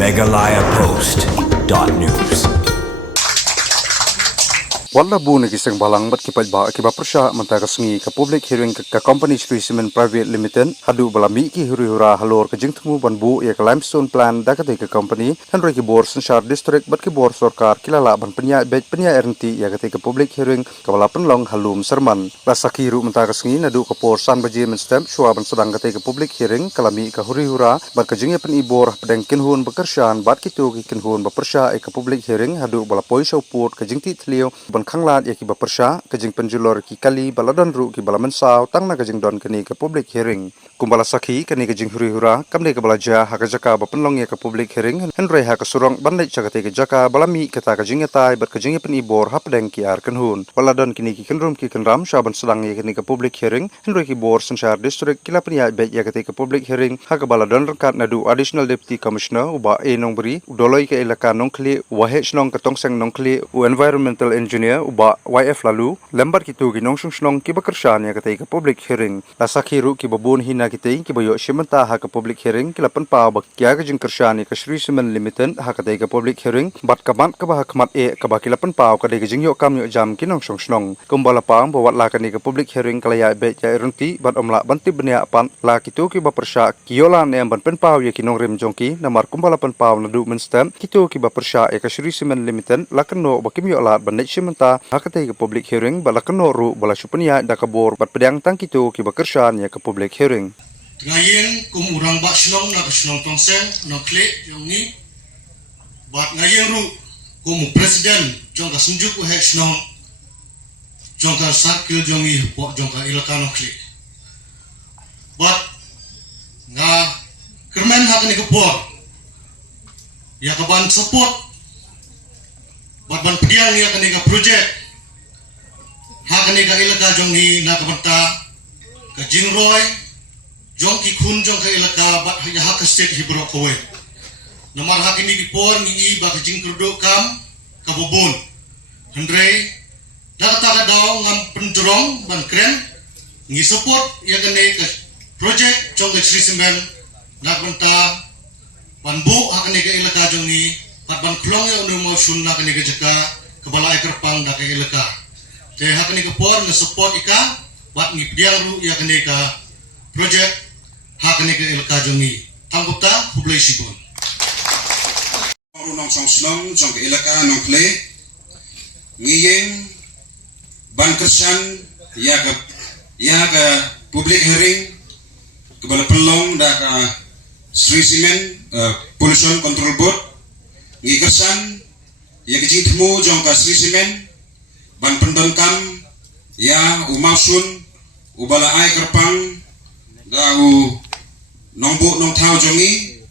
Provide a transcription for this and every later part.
megalayapost.news. Wala bu nagisang balang bat kipat ba kiba persya menta kasengi ka public hearing ka company Switzerland Private Limited hadu balami ki huri-hura halor ka jingtmu banbu ya ka limestone plan dakate ka company hanroi ki bor Sanshar district bat ki bor sarkar kilala ban penya RNT ya kate ka public hearing ka bala penlong halum serman lasaki ru menta kasengi nadu ka por san baji men stamp shwa ban sedang kate ka public hearing kalami ka huri-hura bat ka jingya pen ibor pedang kinhun bekersyan bat kitu ki kinhun bepersya ka public hearing hadu bala poi port ka jingti thlio khanglat ya ki bapersya kajing penjulor ki kali baladon ru ki balaman saw tangna kajing don kani ka public hearing kumbala sakhi kani kajing huri-hura kamne ka balaja ha ka jaka bapenlong ya ka public hearing henrei ha ka surong bandai chagate ka jaka balami kata kajing yatai bat kajing pen ibor hapdeng ki ar kanhun baladon kini ki kenrum ki kenram shaban sedang ya kani ka public hearing henrei ki bor Sanshar district kila pen ya bet ya kate ka public hearing ha ka baladon rangkat nadu additional deputy commissioner uba e nongbri udoloi ka elaka nongkli wahej nong katongseng nongkli environmental engineer uba YF lalu lembar kitu ginong sung ki bekersyan ya katai ka public hearing lasaki ru ki babun hina kitai ki bayo shimenta ha ka public hearing kilapan pa bakya ka jing kersyan ka Switzerland Limited ha katai ka public hearing bat kamat ka bah kamat e ka bakilapan pa ka de jing yo kam yo jam kinong sung kumbala pang bawat la ka ni ka public hearing kalaya be ya irunti bat omla banti benia pan la kitu ki bapersya kiyola ne ban pen pa ya kinong rem jongki namar kumbala pen pa nadu menstem kitu ki bapersya ka Switzerland Limited la keno bakim yo la ban shimenta hakatai ke public hearing bala kenoru bala supenya da kabor bat pedang tangkitu ki bakersyan ya ke public hearing ngayen kum urang bak shlong na shlong tongseng no kle yang ni bat ngayen ru kum presiden jong ka sunjuk u he shlong jong ka sakil jong i po jong ka ilaka no kle bat nga kermen hakani ke por ya ka ban support bat ban pediang ya kani ka project ha kani ka ilaka jong ni na kabanta ka jingroy jong ki khun jong ka ilaka bat ya ha ka state hibro kowe nomor ha kani ki por ni i ba ka jing kurdo kam ka bobon handrei da ta ka daw ngam penjorong ban kren ngi support ya kani ka project jong ka Switzerland na kabanta ban bu ha kani ka ilaka jong ni ban klong ya unu mo sun na kani jaka kebala ekor pang da kani leka te ha kani ke por na support ika bat ni piang ru ya kani ka project ha kani ke leka jongi tangguta hublai sibon ru nong song snong jong ke leka nong kle ngiyeng ban kersan ya ka public hearing kebala pelong da ka Switzerland pollution control board ngikersan ya kejitmu jong ka Switzerland ban pendongkam ya umausun ubala ai kerpang da u nongbu nong thau jongi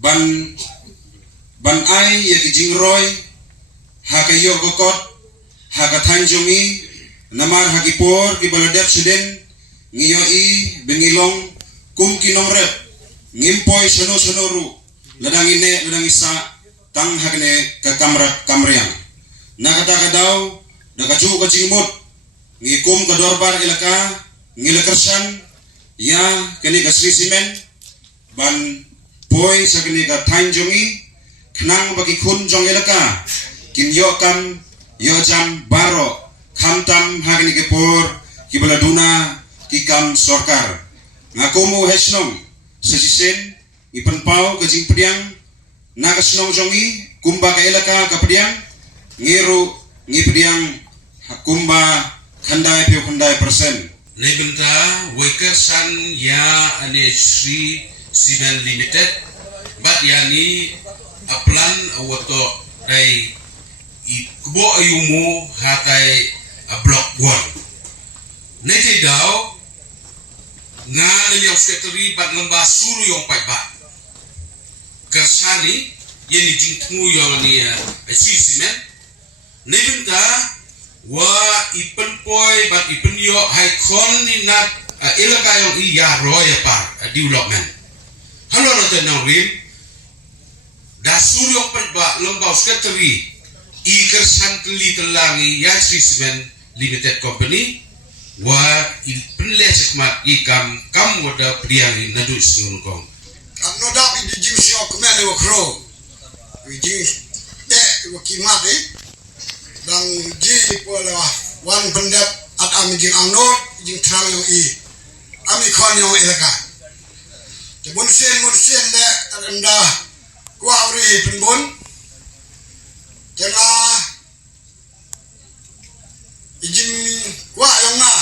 ban ai ya kejingroy ha ka yor kokot ha ka than jongi namar ha ki por ki baladep suden ngiyo i bengilong kum kinong rep ngimpoy sono ru ladang ine ladang isa tang hagne ka kamriang nakata kadaw nakaju ka jingmot ngikum ka dorbar ilaka ngilakersan ya kani ka Switzerland ban poi sa kani ka tanjongi knang bagi kun jong ilaka kin yo kam yo jam baro khamtam hagni ke por kibaladuna kikam sorkar ngakumu hesnom sesisen ipan pau ka jing pediang nagasnong jongi kumba ka ilaka ka pediang ngiru ngi pediang kumba khandai pe khandai persen lebenta wekersan ya ane Switzerland Limited bat yani aplan awoto dai kubo ayumu hakai block 1 nete daw nga yung secretary bat lamba suru yung paibat kersani yang dijingmu yang ni Switzerland nebenta wa ipen poi bat ipen yo hai kon ni nat ilaka yang iya roya par development halo na tanang rim da suru yung paibat lamba secretary i kersan keli telangi ya Switzerland Limited Company wa ipen lesek mat ikam kam wada priang nadu sunung kong no doubt in jing siok mene wo kro jing de wo kimate dang ji pola wan pendap at am jing angnot jing trang yo i ami kon yo ilaka te bon sen de anda kwa uri penbon tena jing kwa yang na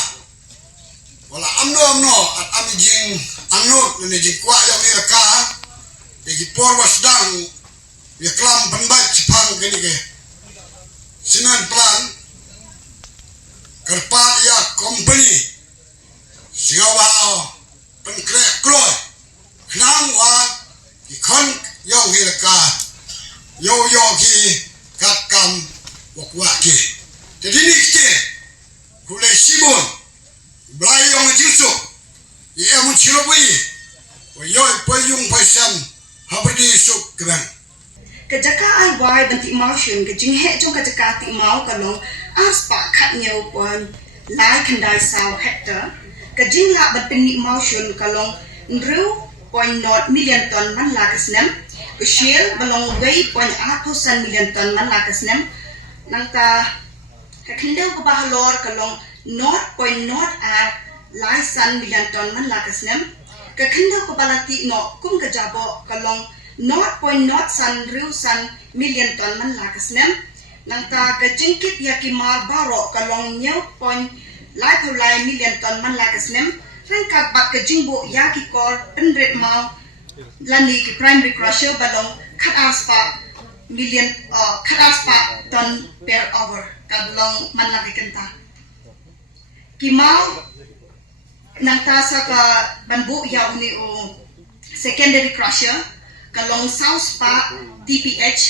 wala amno at ami jing angnot ne jing kwa yo ilaka de por wasdang ya klam penbat cipang gini ke sinan plan kerpat ya company siawa penkrek kloy knang wa ikon yo hilaka yo ki kakam wakwa ki jadi ni kite kulai sibon blai yang jisu ye amun chirobui wa yo payung paisam habadi suk kran kejaka ai wai banti motion ke jing he trong kejaka ti mau kalong aspa khat nyau pon lai khandai saw hector ke jing la ban pin motion kalong ndru point not million ton man la kasnem ke share balong wei point 8% million ton man la kasnem nang ta ke khindau ko bahalor kalong not point not a lai san million ton man la kasnem ke khindau ko balati no kum ke jabo kalong not point not san riu san million ton man la kasnem nang ta ke jingkit yakima baro kalong nyau point lai to lai million ton man la kasnem rangkat bat ke jingbo yaki kor penret mau lani ke primary crusher balong khat aspa million khat aspa ton per hour kalong man la kenta kimau nang ta sa ka banbu ya uni o secondary crusher kalong south pa TPH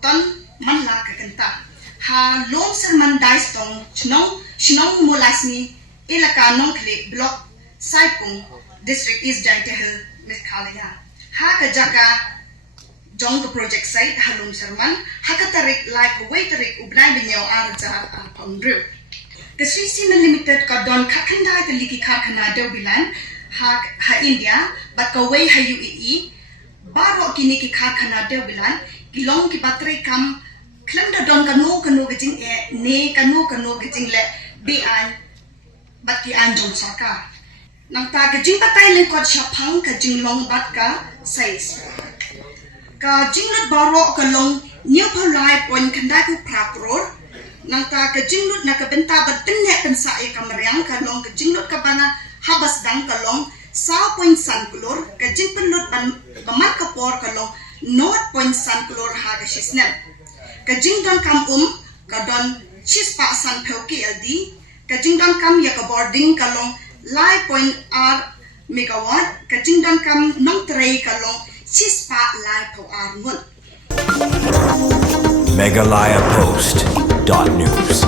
ton man la kenta ha long serman dais tong chnong molasni ilaka nongkle block Saipung district East Jaitehel Meghalaya ha ka jaka jong project site halum serman ha ka tarik like way tarik ubnai binyaw arja pangru Kesri Cement Limited ka don kakandai te liki karkhana deubilan ha India bat ka way ha UAE baro kini ki karkhana deubilan kilong ki battery kam klemda don kanu gijing ne kanu gijing le bi an bat ki anjong sarkar nang ta gijing patay lengkot syapang ka jinglong bat ka sais ka jinglut baro ka long new polai point kandai ku prakror nang ta ka jinglut na ka benta bat pinne pensa e kamariang ka long ka jinglut ka bana habas dang ka long sa point san kulor ka jing penlut ban bamat ka por ka long not point san kulor ha ka shisnem ka jing don kam ka don chispa san pheuki LD ka jing don kam ya ka boarding ka long lai point r megawatt ka jing don kam nong trei ka long chispa lai po r ngun Meghalaya Post.news